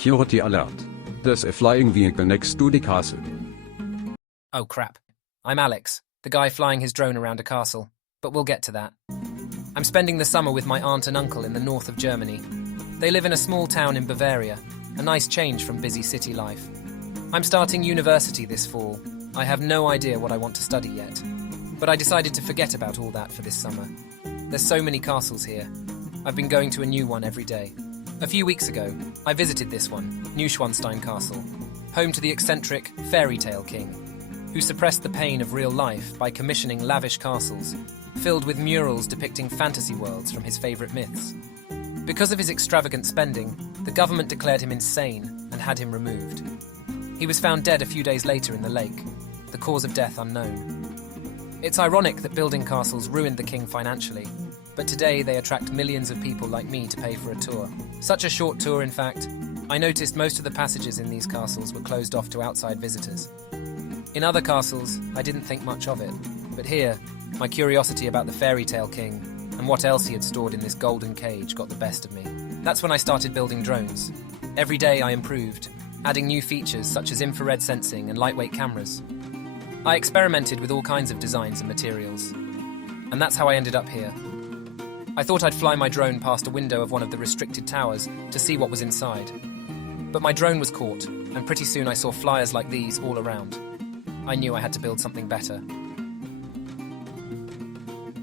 Security alert. There's a flying vehicle next to the castle. Oh crap. I'm Alex, the guy flying his drone around a castle, but we'll get to that. I'm spending the summer with my aunt and uncle in the north of Germany. They live in a small town in Bavaria, a nice change from busy city life. I'm starting university this fall. I have no idea what I want to study yet, but I decided to forget about all that for this summer. There's so many castles here. I've been going to a new one every day. A few weeks ago, I visited this one, Neuschwanstein Castle, home to the eccentric fairy tale king, who suppressed the pain of real life by commissioning lavish castles filled with murals depicting fantasy worlds from his favourite myths. Because of his extravagant spending, the government declared him insane and had him removed. He was found dead a few days later in the lake, the cause of death unknown. It's ironic that building castles ruined the king financially, but today they attract millions of people like me to pay for a tour. Such a short tour, in fact. I noticed most of the passages in these castles were closed off to outside visitors. In other castles, I didn't think much of it, but here, my curiosity about the fairy tale king and what else he had stored in this golden cage got the best of me. That's when I started building drones. Every day I improved, adding new features such as infrared sensing and lightweight cameras. I experimented with all kinds of designs and materials. And that's how I ended up here. I thought I'd fly my drone past a window of one of the restricted towers to see what was inside. But my drone was caught, and pretty soon I saw flyers like these all around. I knew I had to build something better.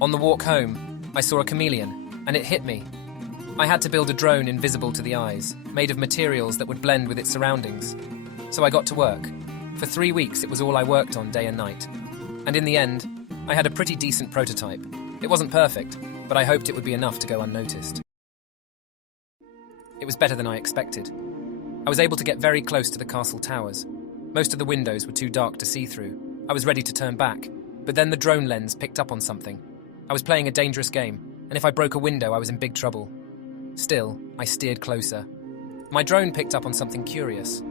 On the walk home, I saw a chameleon, and it hit me. I had to build a drone invisible to the eyes, made of materials that would blend with its surroundings. So I got to work. For 3 weeks, it was all I worked on day and night. And in the end, I had a pretty decent prototype. It wasn't perfect, but I hoped it would be enough to go unnoticed. It was better than I expected. I was able to get very close to the castle towers. Most of the windows were too dark to see through. I was ready to turn back, but then the drone lens picked up on something. I was playing a dangerous game, and if I broke a window, I was in big trouble. Still, I steered closer. My drone picked up on something curious.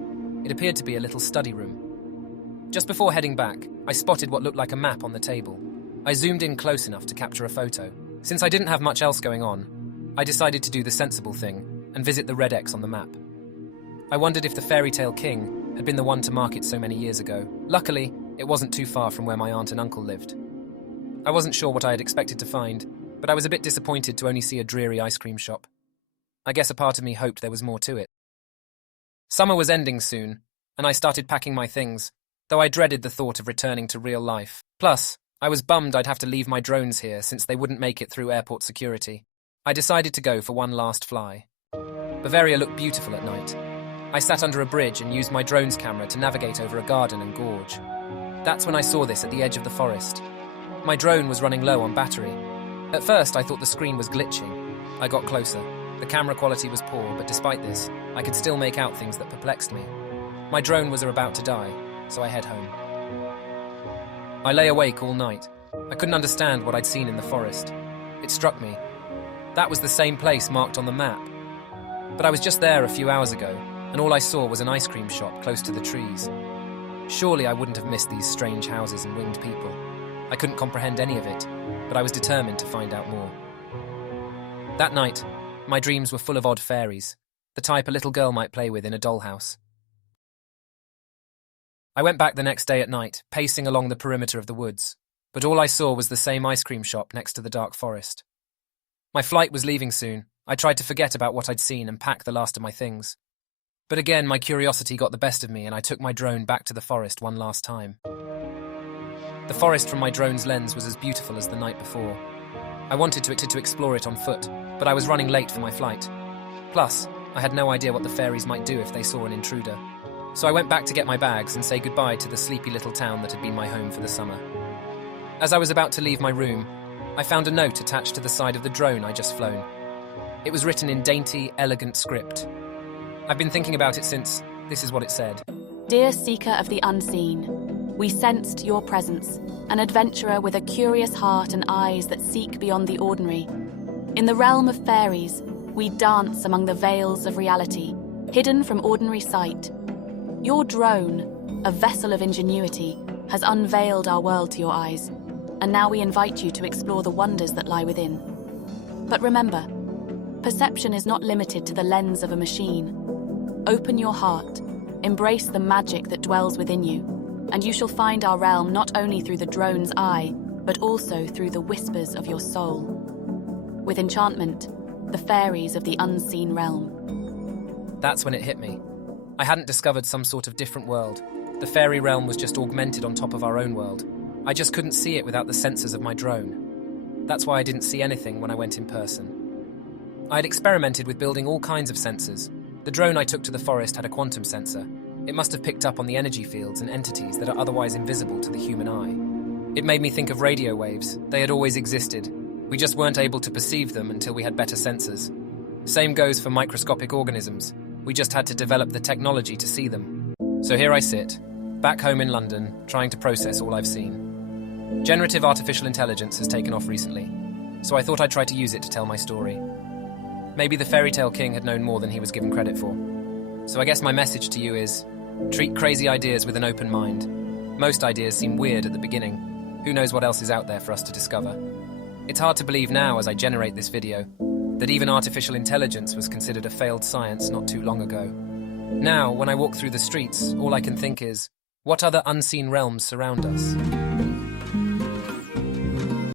It appeared to be a little study room. Just before heading back, I spotted what looked like a map on the table. I zoomed in close enough to capture a photo. Since I didn't have much else going on, I decided to do the sensible thing and visit the red X on the map. I wondered if the fairy tale king had been the one to mark it so many years ago. Luckily, it wasn't too far from where my aunt and uncle lived. I wasn't sure what I had expected to find, but I was a bit disappointed to only see a dreary ice cream shop. I guess a part of me hoped there was more to it. Summer was ending soon, and I started packing my things, though I dreaded the thought of returning to real life. Plus, I was bummed I'd have to leave my drones here since they wouldn't make it through airport security. I decided to go for one last fly. Bavaria looked beautiful at night. I sat under a bridge and used my drone's camera to navigate over a garden and gorge. That's when I saw this at the edge of the forest. My drone was running low on battery. At first, I thought the screen was glitching. I got closer. The camera quality was poor, but despite this, I could still make out things that perplexed me. My drone was about to die, so I head home. I lay awake all night. I couldn't understand what I'd seen in the forest. It struck me. That was the same place marked on the map. But I was just there a few hours ago, and all I saw was an ice cream shop close to the trees. Surely I wouldn't have missed these strange houses and winged people. I couldn't comprehend any of it, but I was determined to find out more. That night, my dreams were full of odd fairies, the type a little girl might play with in a dollhouse. I went back the next day at night, pacing along the perimeter of the woods, but all I saw was the same ice cream shop next to the dark forest. My flight was leaving soon. I tried to forget about what I'd seen and pack the last of my things. But again, my curiosity got the best of me, and I took my drone back to the forest one last time. The forest from my drone's lens was as beautiful as the night before. I wanted to explore it on foot, but I was running late for my flight. Plus, I had no idea what the fairies might do if they saw an intruder. So I went back to get my bags and say goodbye to the sleepy little town that had been my home for the summer. As I was about to leave my room, I found a note attached to the side of the drone I'd just flown. It was written in dainty, elegant script. I've been thinking about it since. This is what it said. Dear seeker of the unseen, we sensed your presence, an adventurer with a curious heart and eyes that seek beyond the ordinary. In the realm of fairies, we dance among the veils of reality, hidden from ordinary sight. Your drone, a vessel of ingenuity, has unveiled our world to your eyes, and now we invite you to explore the wonders that lie within. But remember, perception is not limited to the lens of a machine. Open your heart, embrace the magic that dwells within you, and you shall find our realm not only through the drone's eye, but also through the whispers of your soul. With enchantment, the fairies of the unseen realm. That's when it hit me. I hadn't discovered some sort of different world. The fairy realm was just augmented on top of our own world. I just couldn't see it without the sensors of my drone. That's why I didn't see anything when I went in person. I had experimented with building all kinds of sensors. The drone I took to the forest had a quantum sensor. It must have picked up on the energy fields and entities that are otherwise invisible to the human eye. It made me think of radio waves. They had always existed. We just weren't able to perceive them until we had better sensors. Same goes for microscopic organisms. We just had to develop the technology to see them. So here I sit, back home in London, trying to process all I've seen. Generative artificial intelligence has taken off recently, so I thought I'd try to use it to tell my story. Maybe the fairy tale king had known more than he was given credit for. So I guess my message to you is, treat crazy ideas with an open mind. Most ideas seem weird at the beginning. Who knows what else is out there for us to discover? It's hard to believe now, as I generate this video, that even artificial intelligence was considered a failed science not too long ago. Now, when I walk through the streets, all I can think is, what other unseen realms surround us?